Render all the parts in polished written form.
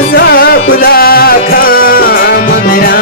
खजा खुदा खा मेरा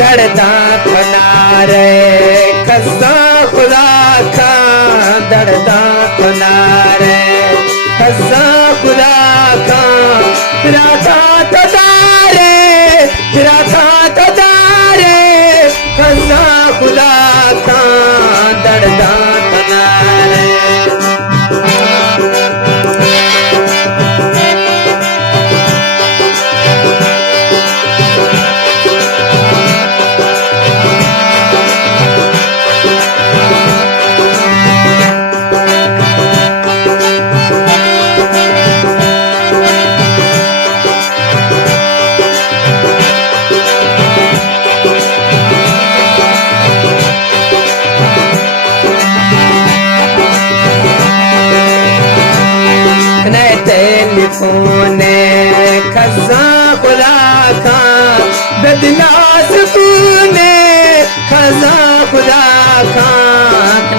दर्दा खुनारे खजा खुदा खा दर्दा खुनारे खजा खुदा खा राधा तदारे राधा तदारे खजा खुदा खा दर्दा खुनारे टेलीफोने खजा खुदा खा बदला सुकूने खजा खुदा खा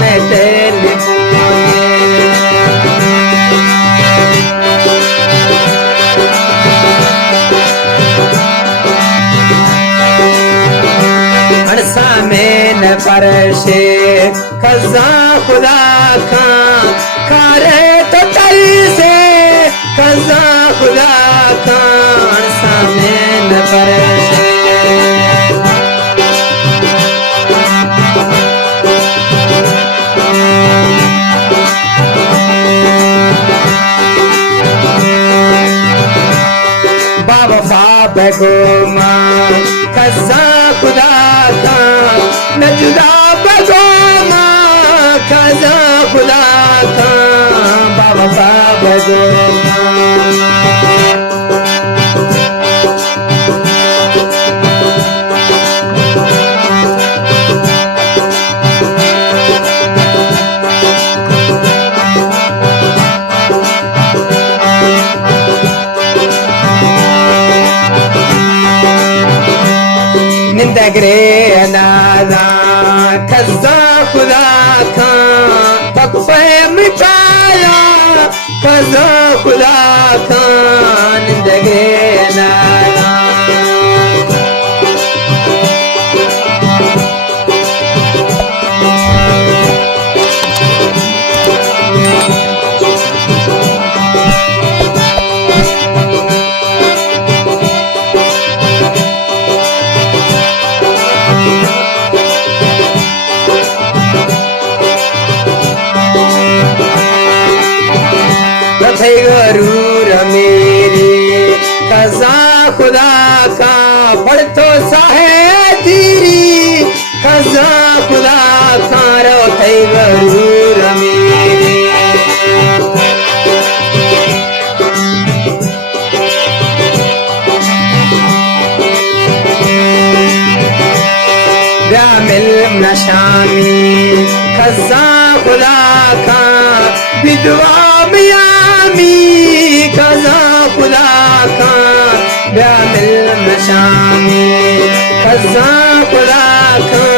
ने टेलीफोने अरसा में न परशे खजा खुदा खा खारे तो तल से खजा खुदा खान सामने न परशे बाबा बाब गोमा खजा खुदा खान न जुदा बगोमा खजा खुदा खान बाबा बाब गोमा निंदगरे अनादा खजा खुदा खा तकफे मिटाया खजा खुदा खा निंदगरे अनादा गरूर मेरी खजा खुदा का पढ़ तो साहे तेरी खजा खुदा का रो थे गरूर मेरी मिल नशामी खजा खुदा का विधवा मियामी खजा खुदा का मिल नशामी खजा खुदा का